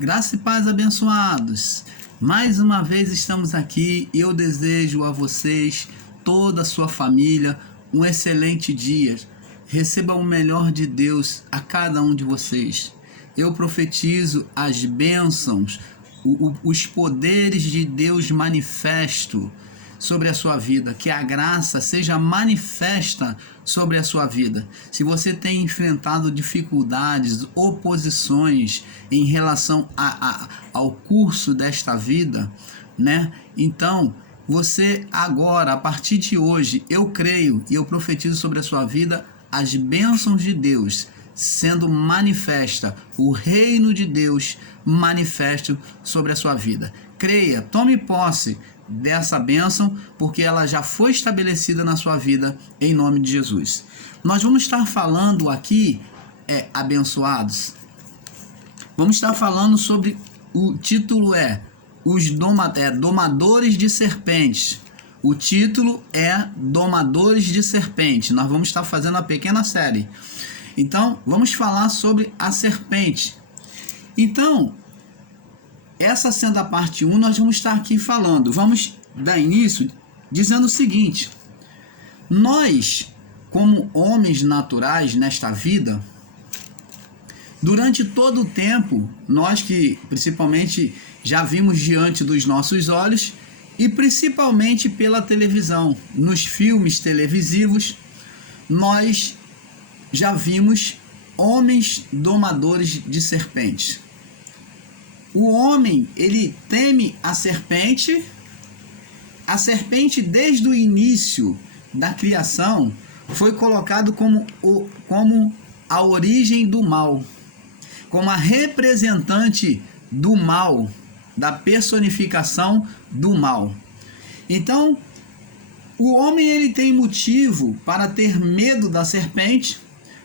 Graça e paz, abençoados. Mais uma vez estamos aqui e eu desejo a vocês, toda a sua família, um excelente dia. Receba o melhor de Deus a cada um de vocês. Eu profetizo as bênçãos, os poderes de Deus manifesto sobre a sua vida, que a graça seja manifesta sobre a sua vida. Se você tem enfrentado dificuldades, oposições em relação ao curso desta vida, né? Então, você agora, a partir de hoje, eu creio e eu profetizo sobre a sua vida as bênçãos de Deus sendo manifesta, o reino de Deus manifesto sobre a sua vida. Creia, tome posse dessa bênção, porque ela já foi estabelecida na sua vida, em nome de Jesus. Nós vamos estar falando aqui, abençoados, vamos estar falando sobre, o título os domadores de serpentes. O título é Domadores de Serpente. Nós vamos estar fazendo uma pequena série. Então, vamos falar sobre a serpente. Então, essa sendo a parte 1, nós vamos estar aqui falando. Vamos dar início dizendo o seguinte: nós, como homens naturais nesta vida, durante todo o tempo, nós que principalmente já vimos diante dos nossos olhos, e principalmente pela televisão, nos filmes televisivos, nós já vimos homens domadores de serpentes. O homem, ele teme a serpente desde o início da criação foi colocado como a origem do mal, como a representante do mal, da personificação do mal. Então, o homem ele tem motivo para ter medo da serpente,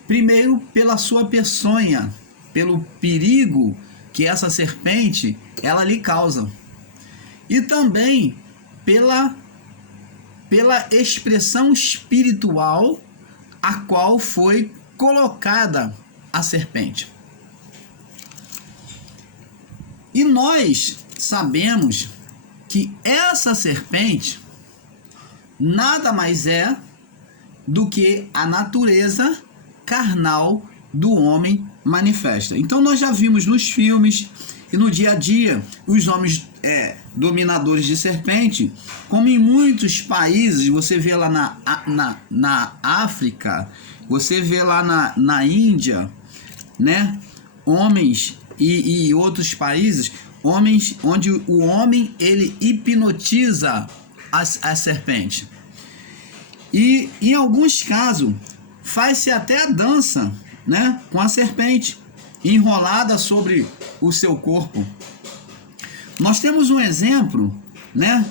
primeiro pela sua peçonha, pelo perigo que essa serpente ela lhe causa, e também pela expressão espiritual a qual foi colocada a serpente. E nós sabemos que essa serpente nada mais é do que a natureza carnal do homem manifesta. Então nós já vimos nos filmes e no dia a dia os homens dominadores de serpente, como em muitos países, você vê lá na África, você vê lá na Índia, né? Homens e outros países, homens onde o homem ele hipnotiza a serpente. E em alguns casos faz-se até a dança, né, com a serpente enrolada sobre o seu corpo. Nós temos um exemplo, né,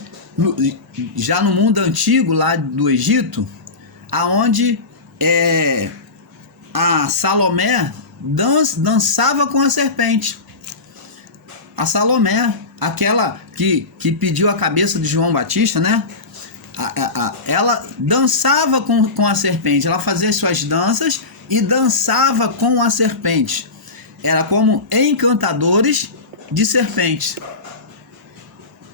já no mundo antigo lá do Egito, aonde a Salomé dançava com a serpente. A Salomé, aquela que pediu a cabeça de João Batista, né? Ela dançava com a serpente. Ela fazia suas danças e dançava com a serpente. Era como encantadores de serpente.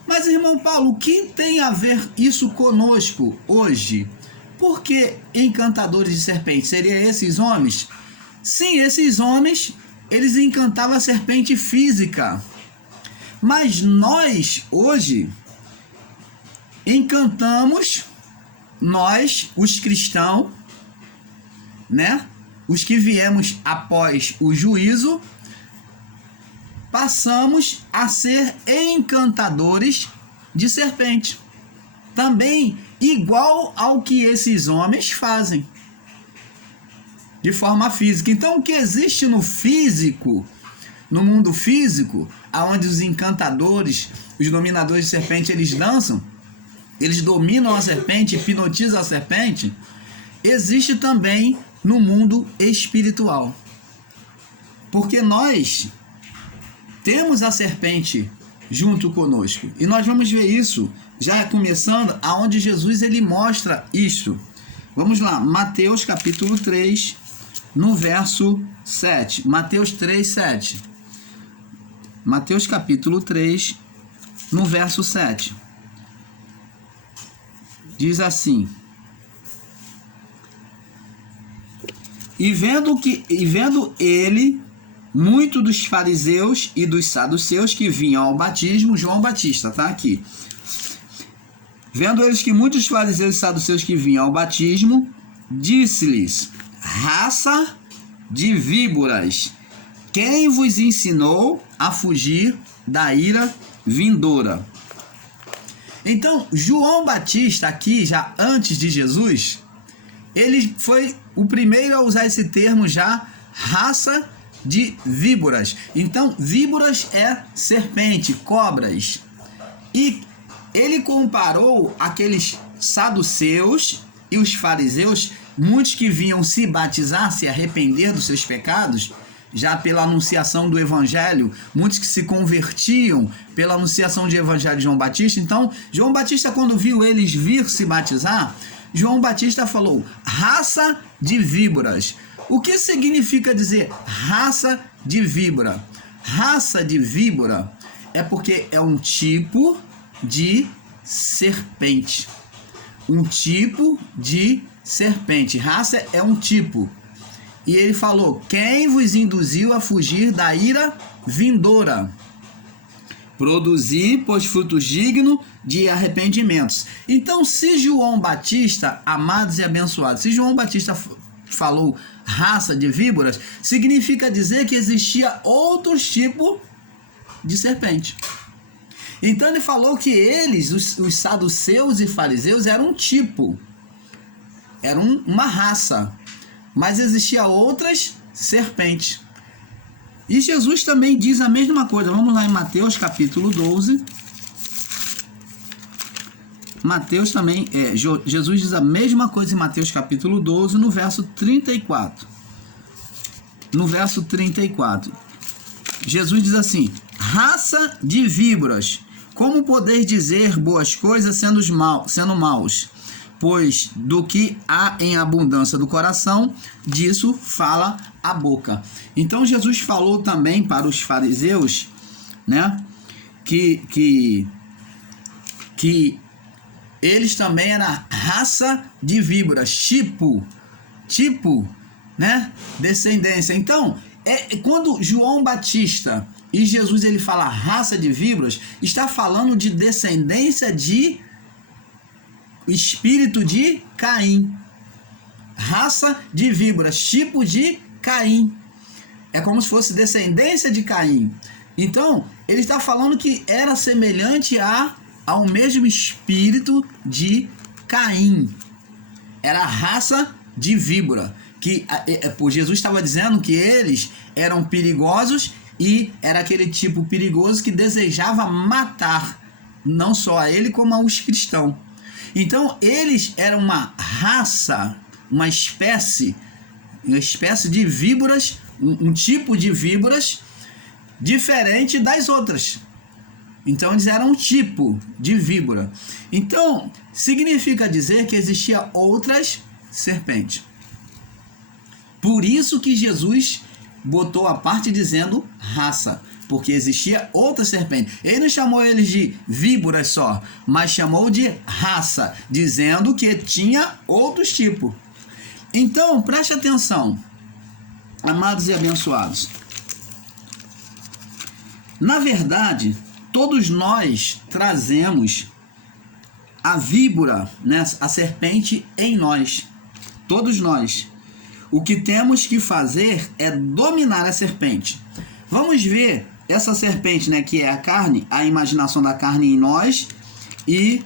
Mas, irmão Paulo, o que tem a ver isso conosco hoje? Por que encantadores de serpente? Seriam esses homens? Sim, esses homens, eles encantavam a serpente física. Mas nós, hoje, encantamos, nós, os cristãos, né? Os que viemos após o juízo, passamos a ser encantadores de serpente. Também igual ao que esses homens fazem, de forma física. Então, o que existe no físico, no mundo físico, aonde os encantadores, os dominadores de serpente, eles dançam, eles dominam a serpente, hipnotizam a serpente, existe também no mundo espiritual. Porque nós temos a serpente junto conosco. E nós vamos ver isso, já começando, aonde Jesus ele mostra isso. Vamos lá, Mateus capítulo 3, no verso 7. Mateus 3, 7. Mateus capítulo 3, no verso 7. Diz assim: E vendo ele muito dos fariseus e dos saduceus que vinham ao batismo, João Batista, tá aqui. Vendo eles que muitos fariseus e saduceus que vinham ao batismo, disse-lhes: raça de víboras, quem vos ensinou a fugir da ira vindoura? Então, João Batista aqui, já antes de Jesus, ele foi o primeiro a usar esse termo já, raça de víboras. Então, víboras é serpente, cobras. E ele comparou aqueles saduceus e os fariseus, muitos que vinham se batizar, se arrepender dos seus pecados, já pela anunciação do evangelho, muitos que se convertiam pela anunciação do evangelho de João Batista. Então, João Batista, quando viu eles vir se batizar, João Batista falou: raça de víboras. O que significa dizer raça de víbora? Raça de víbora é porque é um tipo de serpente. Um tipo de serpente. Raça é um tipo. E ele falou: quem vos induziu a fugir da ira vindoura? Produzir, pois, frutos dignos de arrependimentos. Então, se João Batista, amados e abençoados, se João Batista falou raça de víboras, significa dizer que existia outros tipos de serpente. Então ele falou que eles, os saduceus e fariseus, eram um tipo, eram uma raça, mas existia outras serpentes. E Jesus também diz a mesma coisa. Vamos lá em Mateus capítulo 12. Mateus também, Jesus diz a mesma coisa em Mateus capítulo 12, no verso 34. No verso 34. Jesus diz assim: raça de víboras, como podeis dizer boas coisas sendo maus? Pois do que há em abundância do coração, disso fala a boca. Então Jesus falou também para os fariseus, né, que eles também eram raça de víboras, tipo, né, descendência. Então, quando João Batista e Jesus ele fala raça de víboras, está falando de descendência de espírito de Caim. Raça de víboras, tipo de Caim. É como se fosse descendência de Caim. Então, ele está falando que era semelhante ao mesmo espírito de Caim. Era a raça de víbora. Por Jesus estava dizendo que eles eram perigosos e era aquele tipo perigoso que desejava matar não só a ele como aos cristãos. Então eles eram uma raça, uma espécie de víboras, um tipo de víboras diferente das outras. Então eles eram um tipo de víbora. Então significa dizer que existia outras serpentes. Por isso que Jesus botou a parte dizendo raça, porque existia outra serpente. Ele não chamou eles de víboras só, mas chamou de raça, dizendo que tinha outros tipos. Então, preste atenção, amados e abençoados. Na verdade, todos nós trazemos a víbora, né, a serpente em nós. Todos nós. O que temos que fazer é dominar a serpente. Vamos ver essa serpente, né, que é a carne, a imaginação da carne em nós e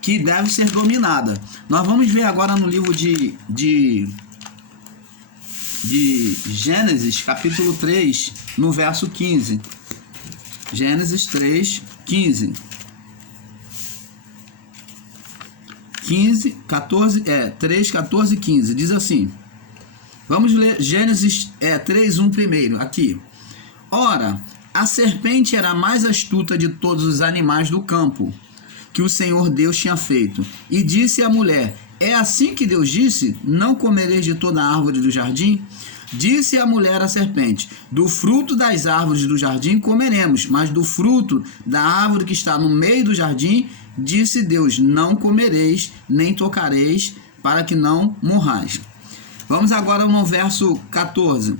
que deve ser dominada. Nós vamos ver agora no livro de Gênesis, capítulo 3, no verso 15. Gênesis 3, 15. 3, 14 e 15. Diz assim. Vamos ler Gênesis 3, 1 primeiro, aqui. Ora, a serpente era a mais astuta de todos os animais do campo que o Senhor Deus tinha feito. E disse à mulher: é assim que Deus disse, não comereis de toda a árvore do jardim? Disse a mulher à serpente: do fruto das árvores do jardim comeremos, mas do fruto da árvore que está no meio do jardim, disse Deus: não comereis, nem tocareis, para que não morrais. Vamos agora no verso 14.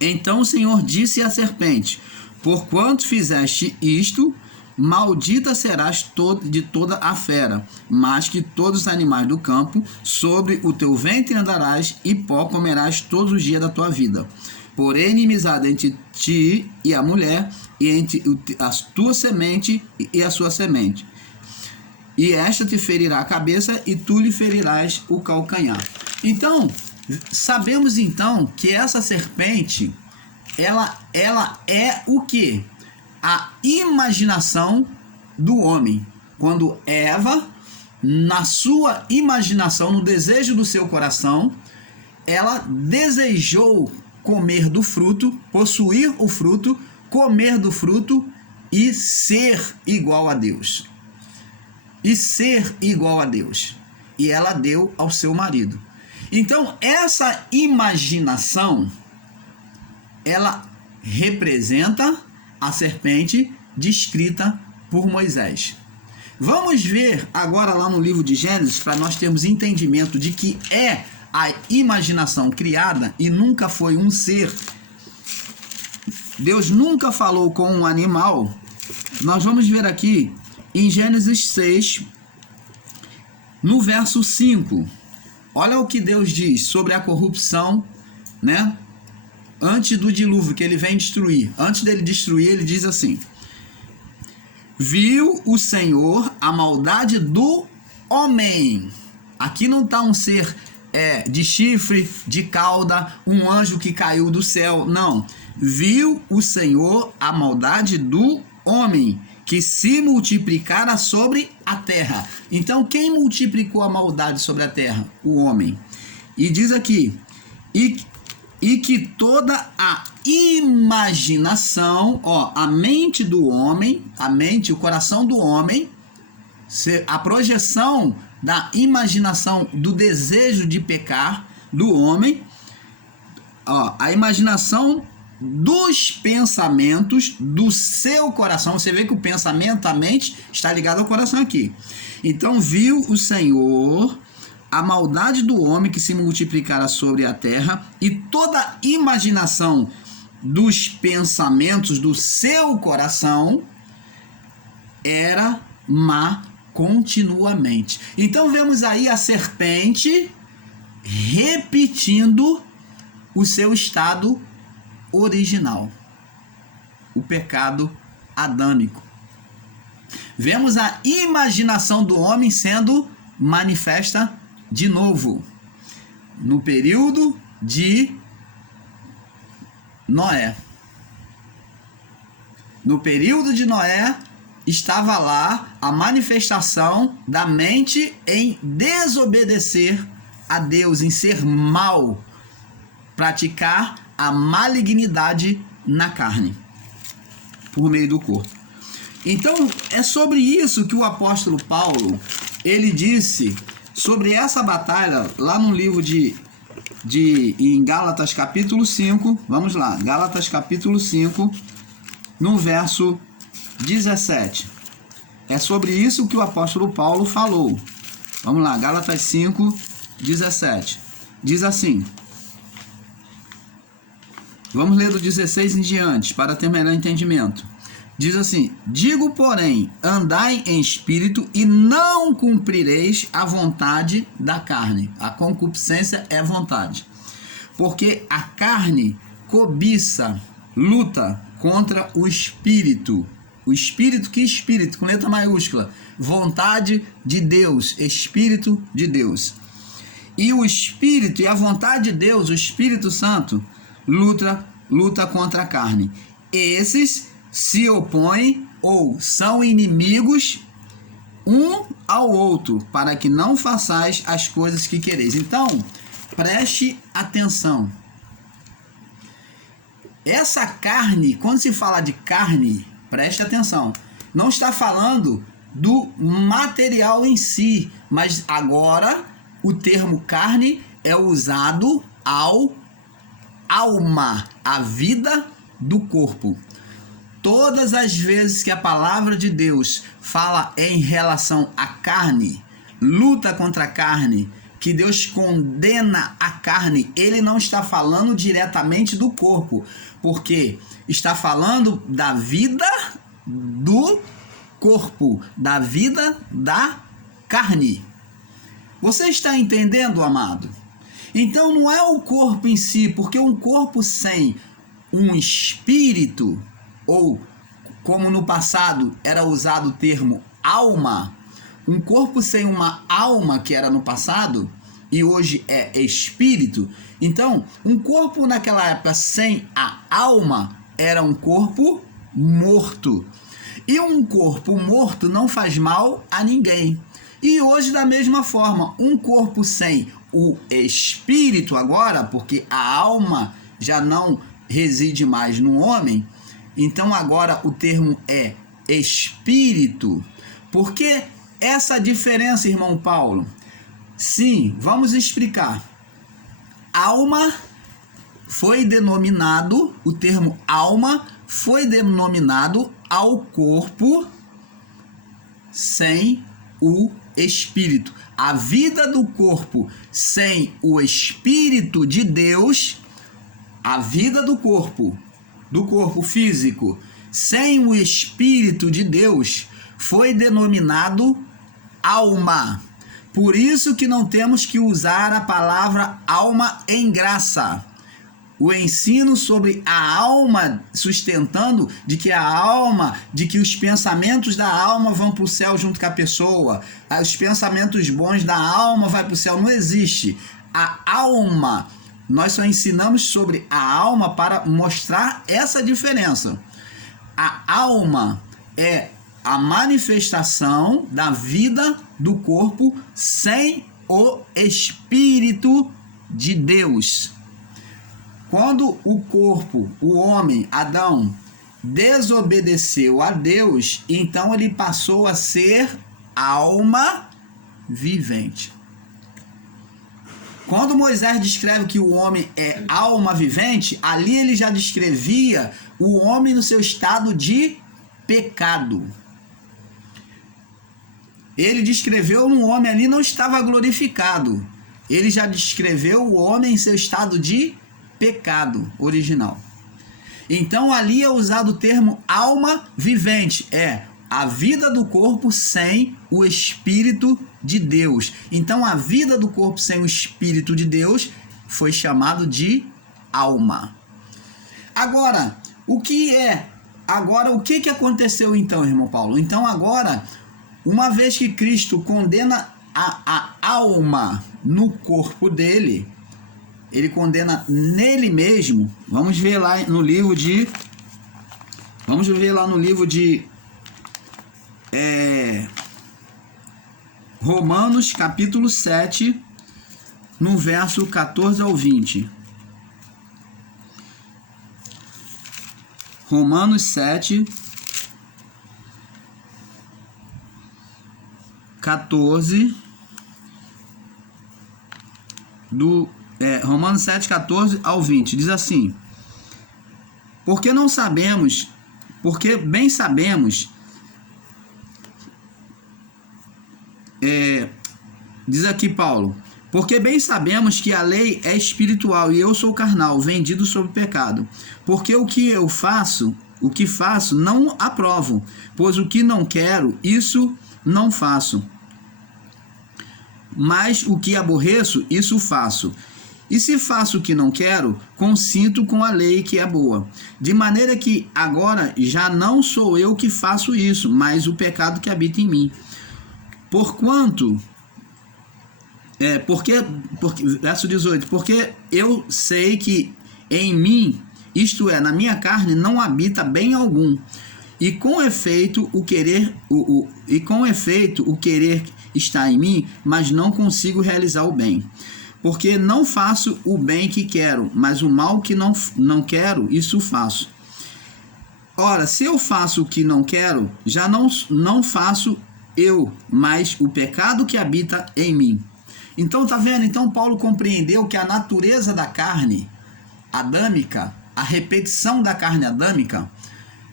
Então o Senhor disse à serpente: porquanto fizeste isto, maldita serás de toda a fera, mas que todos os animais do campo, sobre o teu ventre andarás, e pó comerás todos os dias da tua vida. Porém, inimizade entre ti e a mulher, e entre a tua semente e a sua semente. E esta te ferirá a cabeça, e tu lhe ferirás o calcanhar. Então, sabemos então que essa serpente, ela é o quê? A imaginação do homem. Quando Eva, na sua imaginação, no desejo do seu coração, ela desejou comer do fruto, possuir o fruto, comer do fruto e ser igual a Deus. E ser igual a Deus. E ela deu ao seu marido. Então, essa imaginação, ela representa a serpente descrita por Moisés. Vamos ver agora lá no livro de Gênesis, para nós termos entendimento de que é a imaginação criada e nunca foi um ser. Deus nunca falou com um animal. Nós vamos ver aqui em Gênesis 6, no verso 5. Olha o que Deus diz sobre a corrupção, né? Antes do dilúvio, que ele vem destruir. Antes dele destruir, ele diz assim: viu o Senhor a maldade do homem. Aqui não está um ser de chifre, de cauda, um anjo que caiu do céu. Não. Viu o Senhor a maldade do homem, que se multiplicara sobre a terra. Então, quem multiplicou a maldade sobre a terra? O homem. E diz aqui: e que toda a imaginação, a mente do homem, o coração do homem, a projeção da imaginação do desejo de pecar do homem, a imaginação dos pensamentos do seu coração. Você vê que o pensamento, a mente, está ligado ao coração aqui. Então, viu o Senhor a maldade do homem que se multiplicara sobre a terra, e toda a imaginação dos pensamentos do seu coração era má continuamente. Então vemos aí a serpente repetindo o seu estado original, o pecado adâmico. Vemos a imaginação do homem sendo manifesta de novo no período de Noé. No período de Noé estava lá a manifestação da mente em desobedecer a Deus, em ser mal, praticar a malignidade na carne, por meio do corpo. Então, é sobre isso que o apóstolo Paulo, ele disse sobre essa batalha lá no livro em Gálatas capítulo 5, vamos lá, Gálatas capítulo 5, no verso 17. É sobre isso que o apóstolo Paulo falou. Vamos lá, Gálatas 5, 17. Diz assim, vamos ler do 16 em diante, para ter melhor entendimento. Diz assim: digo, porém, andai em espírito e não cumprireis a vontade da carne. A concupiscência é vontade. Porque a carne cobiça, luta contra o espírito. O espírito, que espírito? Com letra maiúscula. Vontade de Deus, Espírito de Deus. E o espírito e a vontade de Deus, o Espírito Santo, luta contra a carne. Esses se opõem ou são inimigos um ao outro, para que não façais as coisas que quereis. Então, preste atenção. Essa carne, quando se fala de carne, preste atenção, não está falando do material em si, mas agora o termo carne é usado ao alma, a vida do corpo. Todas as vezes que a palavra de Deus fala em relação à carne, luta contra a carne, que Deus condena a carne, ele não está falando diretamente do corpo, porque está falando da vida do corpo, da vida da carne. Você está entendendo, amado? Então não é o corpo em si, porque um corpo sem um espírito, ou como no passado era usado o termo alma, um corpo sem uma alma, que era no passado, e hoje é espírito. Então, um corpo naquela época sem a alma era um corpo morto. E um corpo morto não faz mal a ninguém. E hoje, da mesma forma, um corpo sem o espírito agora, porque a alma já não reside mais no homem, então agora o termo é espírito. Por que essa diferença, irmão Paulo? Sim, vamos explicar. Alma foi denominado, o termo alma foi denominado ao corpo sem o espírito. A vida do corpo sem o espírito de Deus, a vida do corpo físico, sem o espírito de Deus, foi denominado alma. Por isso que não temos que usar a palavra alma em graça. O ensino sobre a alma, sustentando de que a alma, de que os pensamentos da alma vão para o céu junto com a pessoa, os pensamentos bons da alma vão para o céu, não existe. A alma, nós só ensinamos sobre a alma para mostrar essa diferença. A alma é a manifestação da vida do corpo sem o Espírito de Deus. Quando o corpo, o homem, Adão, desobedeceu a Deus, então ele passou a ser alma vivente. Quando Moisés descreve que o homem é alma vivente, ali ele já descrevia o homem no seu estado de pecado. Ele descreveu um homem ali, não estava glorificado. Ele já descreveu o homem em seu estado de pecado original. Então ali é usado o termo alma vivente, é a vida do corpo sem o Espírito de Deus. Então a vida do corpo sem o Espírito de Deus foi chamado de alma. Agora, o que aconteceu então, irmão Paulo? Então agora, uma vez que Cristo condena a alma no corpo dele, ele condena nele mesmo. Vamos ver lá no livro de Romanos capítulo 7, no verso 14 ao 20. Romanos 7, 14 Romanos 7, 14 ao 20, diz assim: porque bem sabemos, diz aqui Paulo, porque bem sabemos que a lei é espiritual e eu sou carnal, vendido sob o pecado, porque o que faço não aprovo, pois o que não quero, isso não faço, mas o que aborreço, isso faço. E se faço o que não quero, consinto com a lei que é boa. De maneira que agora já não sou eu que faço isso, mas o pecado que habita em mim. Verso 18, porque eu sei que em mim, isto é, na minha carne, não habita bem algum. E com efeito o querer está em mim, mas não consigo realizar o bem. Porque não faço o bem que quero, mas o mal que não quero, isso faço. Ora, se eu faço o que não quero, já não faço eu, mas o pecado que habita em mim. Então, tá vendo? Então, Paulo compreendeu que a natureza da carne adâmica, a repetição da carne adâmica,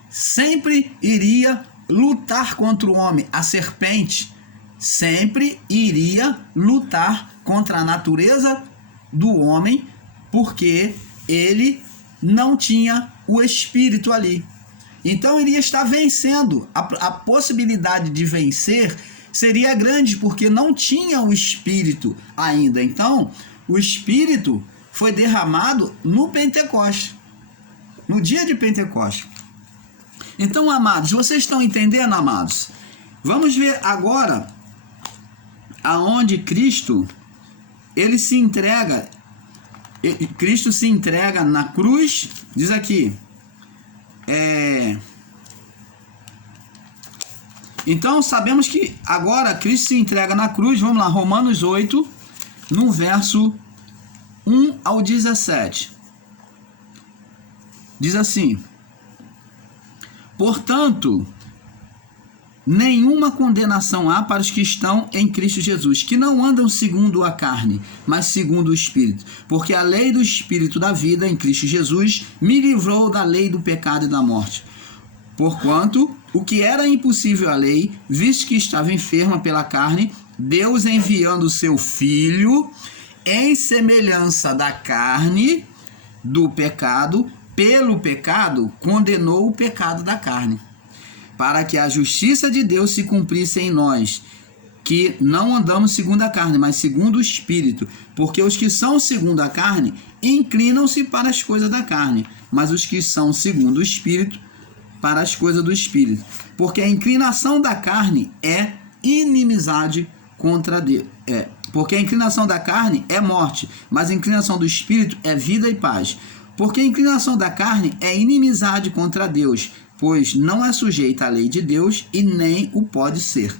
sempre iria lutar contra o homem. A serpente sempre iria lutar contra a natureza do homem, porque ele não tinha o espírito ali. Então iria estar vencendo. A possibilidade de vencer seria grande, porque não tinha o espírito ainda. Então, o espírito foi derramado no Pentecoste, no dia de Pentecoste. Então, amados, vocês estão entendendo, amados? Vamos ver agora aonde Cristo, ele se entrega. Cristo se entrega na cruz, diz aqui, então sabemos que agora Cristo se entrega na cruz. Vamos lá, Romanos 8, no verso 1 ao 17. Diz assim: portanto, nenhuma condenação há para os que estão em Cristo Jesus, que não andam segundo a carne, mas segundo o Espírito. Porque a lei do Espírito da vida em Cristo Jesus me livrou da lei do pecado e da morte. Porquanto, o que era impossível à lei, visto que estava enferma pela carne, Deus, enviando o seu Filho, em semelhança da carne, do pecado, pelo pecado, condenou o pecado da carne, para que a justiça de Deus se cumprisse em nós, que não andamos segundo a carne, mas segundo o Espírito. Porque os que são segundo a carne inclinam-se para as coisas da carne, mas os que são segundo o Espírito, para as coisas do Espírito. Porque a inclinação da carne é inimizade contra Deus. Porque a inclinação da carne é morte, mas a inclinação do Espírito é vida e paz. Porque a inclinação da carne é inimizade contra Deus, pois não é sujeita à lei de Deus e nem o pode ser.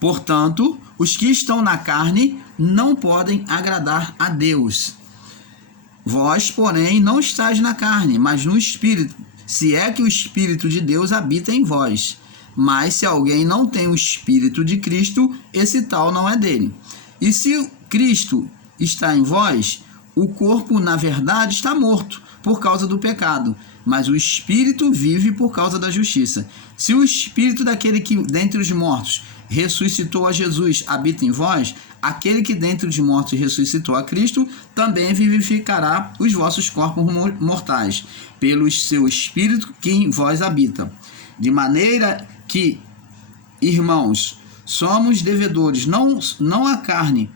Portanto, os que estão na carne não podem agradar a Deus. Vós, porém, não estáis na carne, mas no Espírito, se é que o Espírito de Deus habita em vós. Mas se alguém não tem o Espírito de Cristo, esse tal não é dele. E se Cristo está em vós, o corpo, na verdade, está morto por causa do pecado, mas o Espírito vive por causa da justiça. Se o Espírito daquele que dentre os mortos ressuscitou a Jesus habita em vós, aquele que dentre os mortos ressuscitou a Cristo também vivificará os vossos corpos mortais, pelo seu Espírito que em vós habita. De maneira que, irmãos, somos devedores, não a carne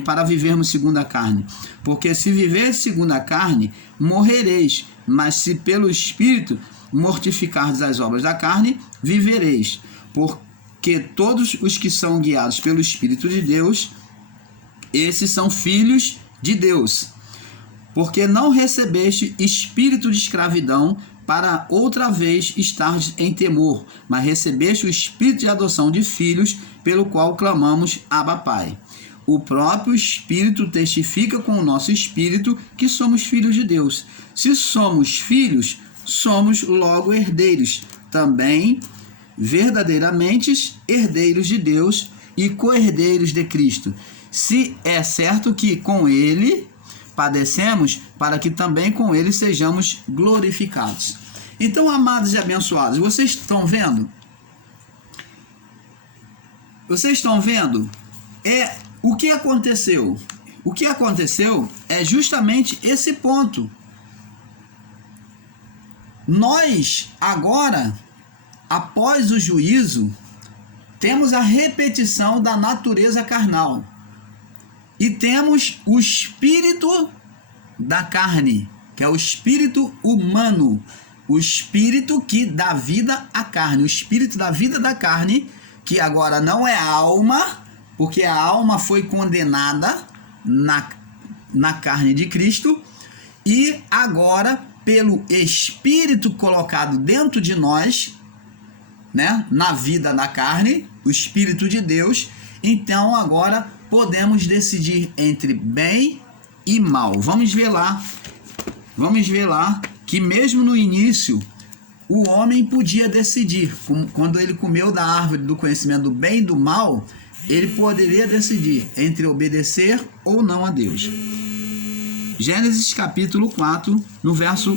para vivermos segundo a carne. Porque se viver segundo a carne, morrereis, mas se pelo Espírito mortificardes as obras da carne, vivereis. Porque todos os que são guiados pelo Espírito de Deus, esses são filhos de Deus. Porque não recebeste espírito de escravidão para outra vez estardes em temor, mas recebeste o espírito de adoção de filhos, pelo qual clamamos, Abba, Pai. O próprio Espírito testifica com o nosso espírito que somos filhos de Deus. Se somos filhos, somos logo herdeiros, também verdadeiramente herdeiros de Deus e co-herdeiros de Cristo. Se é certo que com ele padecemos, para que também com ele sejamos glorificados. Então, amados e abençoados, vocês estão vendo? Vocês estão vendo? O que aconteceu? O que aconteceu é justamente esse ponto. Nós, agora, após o juízo, temos a repetição da natureza carnal. E temos o espírito da carne, que é o espírito humano, o espírito que dá vida à carne, o espírito da vida da carne, que agora não é alma, porque a alma foi condenada na carne de Cristo, e agora, pelo Espírito colocado dentro de nós, né, na vida da carne, o Espírito de Deus, então agora podemos decidir entre bem e mal. Vamos ver lá que mesmo no início o homem podia decidir. Quando ele comeu da árvore do conhecimento do bem e do mal, ele poderia decidir entre obedecer ou não a Deus. Gênesis capítulo 4, no verso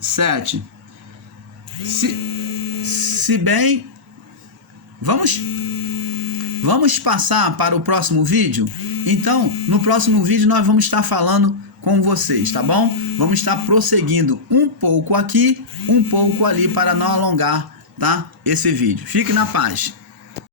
7. Se bem, vamos passar para o próximo vídeo? Então, no próximo vídeo nós vamos estar falando com vocês, tá bom? Vamos estar prosseguindo um pouco aqui, um pouco ali, para não alongar, tá? Esse vídeo. Fique na paz.